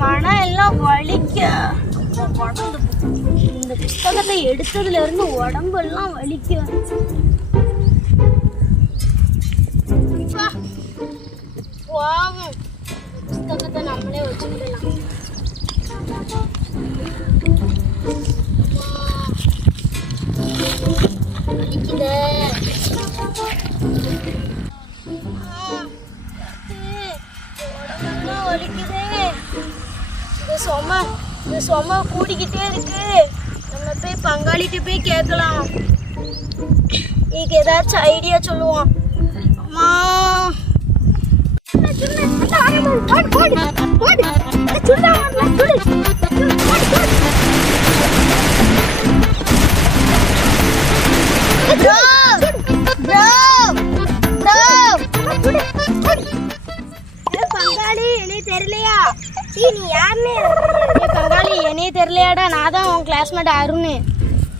கணம் எல்லாம் வலிக்க. உடம்பு இந்த புஸ்தகத்தை எடுத்ததுல இருந்து உடம்பு எல்லாம் வலிக்க அப்பா, பாவம் புஸ்தகத்தை நம்மளே வச்சுக்கிடலாம். சொம இந்த சும கூடிக்கிட்டே இருக்கு நம்ம போய் பங்காளிட்டு போய் கேட்கலாம் இதுக்கு ஏதாச்சும் ஐடியா சொல்லுவோம் அம்மா Bro! என்னைய நான் தான் உன் கிளாஸ்மேட் அருண்.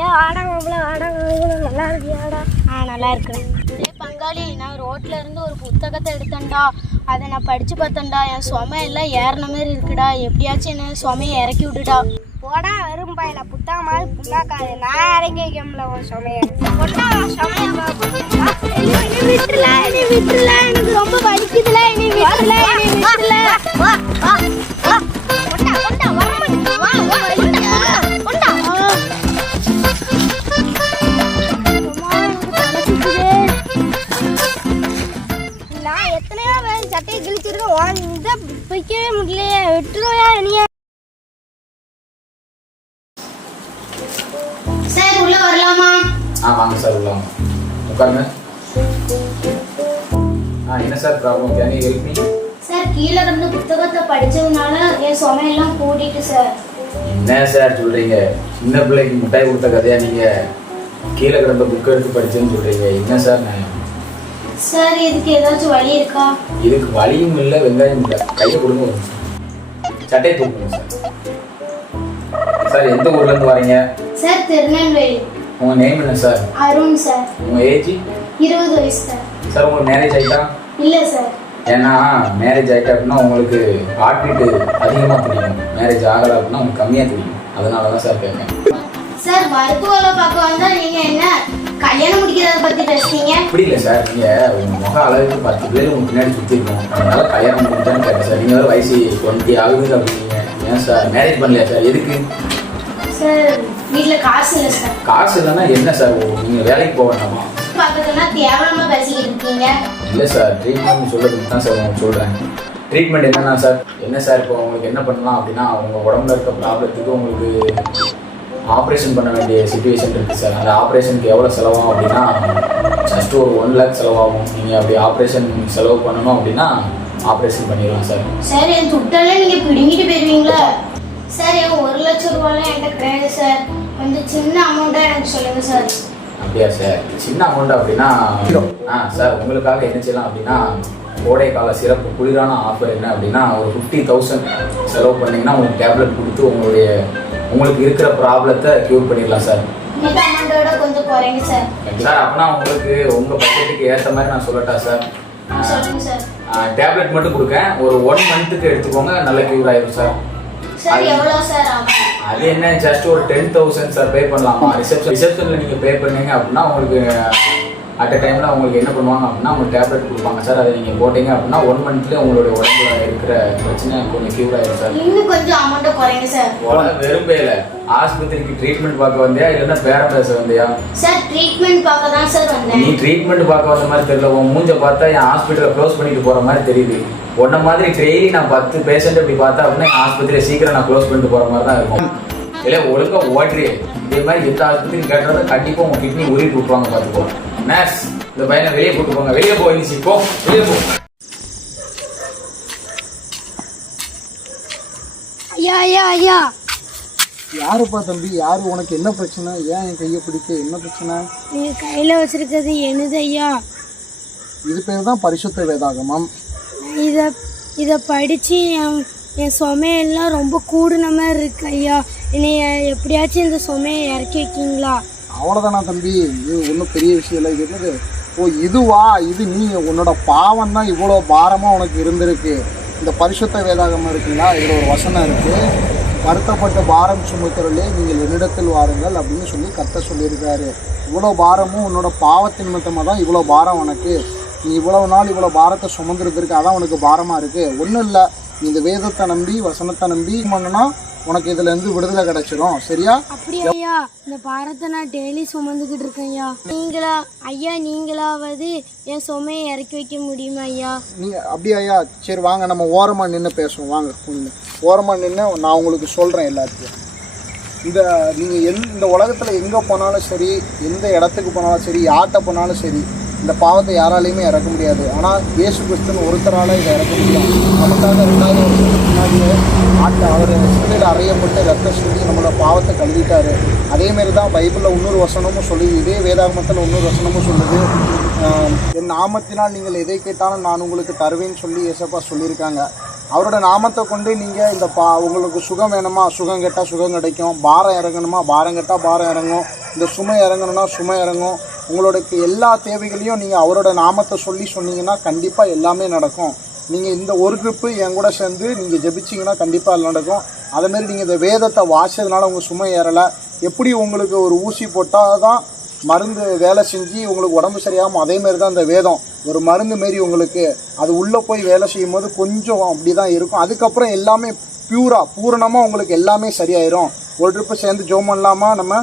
ஏ ஆடா மாப்பிள ஆடா மாப்பிள நல்லா இருக்கியாடா? ஆ நல்லா இருக்கிறேன். ஏ பங்காளி நான் ரோட்ல இருந்து ஒரு புத்தகத்தை எடுத்தேன்டா. அதை நான் படிச்சு பார்த்தேன்டா. என் சுமை எல்லாம் ஏறின மாதிரி இருக்குடா. எப்படியாச்சும் என்ன சுமையை இறக்கி விட்டுடா. போடா வெறும் பையல புத்தகம் மாதிரி புண்ணாக்காது. நான் இறங்கி வைக்கல உன் சுமையை. கொண்டா விட்டுல என்னை விட்டுல எனக்கு ரொம்ப வலிக்குதுல என்னை விட்டுல என்னை விட்டுல உட்காருங்க. ஆ என்ன sir problem can you help me sir கீழே கிடந்த புத்தகத்தை படிச்சதுனால என் சுமையெல்லாம் கூட்டிட்டு சார். என்ன சார் சொல்றீங்க? சின்ன பிள்ளைக்கு மிட்டாய் கொடுத்த கதையா நீங்க? கீழே கிடந்த புக் எடுத்து படிச்சேன்னு சொல்றீங்க. என்ன சார் நான் சார் இதுக்கு ஏதாச்சும் வழி இருக்கா? இதுக்கு வலியும் இல்லை வெங்காயம் இல்லை. கையை கொடுங்க. ஒரு. சட்டையை தூக்குங்க சார். சார் எந்த ஊர்ல இருந்து வரீங்க? சார் திருநெல்வேலி. உங்க நேம் என்ன சார் அருண் சார் உங்க ஏஜ் இருபது வயசு சார் சார் உங்களுக்கு மேரேஜ் ஆயிட்டா? இல்லை சார் ஏன்னா மேரேஜ் ஆயிட்டா அப்படின்னா உங்களுக்கு ஹார்ட் பீட் அதிகமாக தெரியும். மேரேஜ் ஆகலை அப்படின்னா உங்களுக்கு கம்மியாக தெரியும். அதனால தான் சார் கேட்கேன் சார் மருத்துவ வேலை பார்க்க வந்தா நீங்க என்ன கல்யாணம் முடிக்கிறத பத்தி பேசுறீங்க? அப்படி இல்லை சார் நீங்கள் உங்கள் முக அழகு பத்து பேர் உங்க பின்னாடி சுற்றி இருக்கோம் அதனால கல்யாணம் பண்ணிட்டான்னு கேட்டேன் சார் நீங்கள் வேறு வயசு டுவெண்ட்டி ஆகுது அப்படிங்க ஏன் சார் மேரேஜ் பண்ணலையா சார் எதுக்கு? சார் வீட்ல காசு இல்லை சார். காசு இல்லைன்னா என்ன சார் நீங்கள் வேலைக்கு போக வேண்டாமா? பேசிக்கிட்டு இருக்கீங்க. இல்லை சார் ட்ரீட்மெண்ட் சொல்கிறதுக்கு தான் சார் உங்களுக்கு சொல்கிறேன் ட்ரீட்மெண்ட் என்னன்னா சார் என்ன சார் இப்போ உங்களுக்கு என்ன பண்ணலாம் அப்படின்னா உங்கள் உடம்புல இருக்க ப்ராப்ளத்துக்கு உங்களுக்கு ஆப்ரேஷன் பண்ண வேண்டிய சுச்சுவேஷன் இருக்குது சார். அந்த ஆப்ரேஷனுக்கு எவ்வளோ செலவாகும் அப்படின்னா ஜஸ்ட் ஒரு ஒன் லேக் செலவாகும். நீங்கள் அப்படி ஆப்ரேஷன் செலவு பண்ணணும் அப்படின்னா ஆப்ரேஷன் பண்ணிடலாம் சார். சார் என் துட்டெல்லாம் நீங்க பிடுங்கிட்டு போயிருவீங்களா. சார் என் ஒரு லட்சம் ரூபாய்லாம் என்கிட்ட கிடையாது சார். கொஞ்சம் சின்ன அமௌண்ட்டாக எனக்கு சொல்லுங்க சார். அப்படியா சார்? சின்ன அமௌண்ட் அப்படின்னா ஆ சார் உங்களுக்காக என்ன செய்யலாம் அப்படின்னா கோடை கால சிறப்பு குளிரான ஆஃபர் என்ன அப்படின்னா ஒரு ஃபிஃப்டி தௌசண்ட் செலவு பண்ணீங்கன்னா உங்களுக்கு டேப்லெட் கொடுத்து உங்களுடைய உங்களுக்கு இருக்கிற ப்ராப்ளத்தை க்யூர் பண்ணிடலாம் சார். கொஞ்சம் குறைங்க சார். சார் அப்படின்னா உங்களுக்கு உங்கள் பட்ஜெட்டுக்கு ஏற்ற மாதிரி நான் சொல்லட்டா சார்? டேப்லெட் மட்டும் கொடுக்கேன். ஒரு ஒன் மந்த்துக்கு எடுத்துக்கோங்க நல்ல க்யூர் ஆயிடும் சார். அது என்ன ஜஸ்ட் ஒரு டென் தௌசண்ட் சார் பே பண்ணலாமா? ரிசப்ஷன் ரிசப்ஷனில் நீங்கள் பே பண்ணீங்க அப்படின்னா உங்களுக்கு அட் டைமில் உங்களுக்கு என்ன பண்ணுவாங்க அப்படின்னா உங்களுக்கு டேப்லெட் கொடுப்பாங்க. சார் அதை நீங்கள் போட்டீங்க அப்படின்னா ஒன் மந்த்லேயே உங்களுடைய உடம்புல இருக்கிற பிரச்சனை கொஞ்சம் க்யூர் ஆயிடும் சார் இன்னும் கொஞ்சம் அமௌண்ட்டை குறைங்க சார் உடம்பு வெறும் பேல ஆஸ்பத்திரிக்கு ட்ரீட்மெண்ட் பார்க்க வந்தியா இல்லைன்னா பேரம் பேச வந்தியா? சார் ட்ரீட்மெண்ட் பார்க்க தான் சார் நீ வந்தேன் ட்ரீட்மெண்ட் பார்க்க வந்த மாதிரி தெரியல. உன் மூஞ்ச பார்த்தா என் ஹாஸ்பிட்டலை க்ளோஸ் பண்ணிட்டு போற மாதிரி தெரியுது. உன்ன மாதிரி டெய்லி நான் பத்து பேஷண்ட் இப்படி பார்த்தா அப்படின்னா என் ஆஸ்பத்திரியை சீக்கிரம் நான் க்ளோஸ் பண்ணிட்டு போற மாதிரி தான் இருக்கும். இல்லை ஒழுங்கா ஓட்டுறியே இதே மாதிரி எந்த ஆஸ்பத்திரி கேட்டதை கண்டிப்பா உங்க கிட்னி உருவி விட்டுருவாங்க பார்த்துக்கோ நர்ஸ் இந்த பையனை வெளியே போங்க. வெளியே போ இனிசி போ. வெளியே போ. ஐயா ஐயா ஐயா. யாருப்பா தம்பி? யாரு? உனக்கு என்ன பிரச்சனை? ஏன் என் கையை பிடிக்க? என்ன பிரச்சனை? நீங்க கையில வச்சிருக்கிறது என்னது ஐயா. இது பேர் தான் பரிசுத்த வேதாகமம். இத இத படிச்சு என் என் சுமையெல்லாம் ரொம்ப கூடுன மாதிரி இருக்கு ஐயா. என்னைய எப்படியாச்சும் இந்த சுமையை இறக்கி வைக்கீங்களா? அவ்வளோதானா தம்பி? இது ஒன்றும் பெரிய விஷயம் இல்லை. இது என்னது? ஓ இதுவா? இது நீ உன்னோட பாவம் தான் இவ்வளோ பாரமாக உனக்கு இருந்திருக்கு. இந்த பரிசுத்த வேதாகமம் இருக்குங்களா? இதில் ஒரு வசனம் இருக்குது வருத்தப்பட்ட பாரம் சுமக்கிறலே நீங்கள் என்னிடத்தில் வாருங்கள் அப்படின்னு சொல்லி கத்த சொல்லியிருக்காரு. இவ்வளோ பாரமும் உன்னோட பாவத்தின் நிமித்தமாக தான் இவ்வளோ பாரம் உனக்கு. நீ இவ்வளோ நாள் இவ்வளோ பாரத்தை சுமந்துருந்துருக்கு. அதான் உனக்கு பாரமாக இருக்குது ஒன்றும் இல்லை. இந்த வேதத்தை நம்பி வசனத்தை நம்பி பண்ணுனா உனக்கு இதுலேருந்து விடுதலை கிடைச்சிரும். சரியா? அப்படியா ஐயா இந்த பாரத்தை நான் டெய்லி சுமந்துக்கிட்டு இருக்கேன் ஐயா நீங்களா? ஐயா நீங்களாவது என் சுமையை இறக்கி வைக்க முடியுமா ஐயா நீங்கள் அப்படியா ஐயா சரி வாங்க நம்ம ஓரமாக நின்று பேசுவோம். வாங்க கொஞ்சம். ஓரமாக நின்று நான் உங்களுக்கு சொல்கிறேன் எல்லாத்தையும். இந்த நீங்கள் எந் இந்த உலகத்தில் எங்கே போனாலும் சரி எந்த இடத்துக்கு போனாலும் சரி யார்கிட்ட போனாலும் சரி இந்த பாவத்தை யாராலையுமே இறக்க முடியாது. ஆனால் இயேசு கிறிஸ்துன்னு ஒருத்தரால் இதை இறக்க முடியும். நமக்காக ரெண்டாயிரம் வருஷத்துக்கு முன்னாடியே ஆட்ட அவர் சிந்தையில் அறையப்பட்டு ரத்த சுற்றி நம்மளோட பாவத்தை கழுதிட்டார் அதேமாரி தான் பைபிளில் இன்னொரு வசனமும் சொல்லுது. இதே வேதாகமத்தில் இன்னொரு வசனமும் சொல்லுது. என் நாமத்தினால் நீங்கள் எதை கேட்டாலும் நான் உங்களுக்கு தருவேன்னு சொல்லி இயேசப்பா சொல்லியிருக்காங்க. அவரோட நாமத்தை கொண்டு நீங்கள் இந்த பா உங்களுக்கு சுகம் வேணுமா? சுகம் கேட்டால் சுகம் கிடைக்கும். பாரம் இறங்கணுமா? பாரம் கேட்டால் பாரம் இறங்கும். இந்த சுமை இறங்கணும்னா சுமை இறங்கும். உங்களுக்கு எல்லா தேவைகளையும் நீங்கள் அவரோட நாமத்தை சொல்லி சொன்னீங்கன்னா கண்டிப்பாக எல்லாமே நடக்கும். நீங்கள் இந்த ஒரு ட்ரிப்பு என் கூட சேர்ந்து நீங்கள் ஜெபிச்சிங்கன்னா கண்டிப்பாக அது நடக்கும். அதேமாரி நீங்கள் இந்த வேதத்தை வாசித்ததுனால உங்கள் சுமை ஏறலை. எப்படி உங்களுக்கு ஒரு ஊசி போட்டால் தான் மருந்து வேலை செஞ்சு உங்களுக்கு உடம்பு சரியாகும் அதேமாரி தான் இந்த வேதம். ஒரு மருந்து மாரி உங்களுக்கு அது உள்ளே போய் வேலை செய்யும் போது கொஞ்சம் அப்படி தான் இருக்கும். அதுக்கப்புறம் எல்லாமே பியூராக பூரணமாக உங்களுக்கு எல்லாமே சரியாயிரும். ஒரு ட்ரிப்பு சேர்ந்து ஜோம் பண்ணலாமா நம்ம?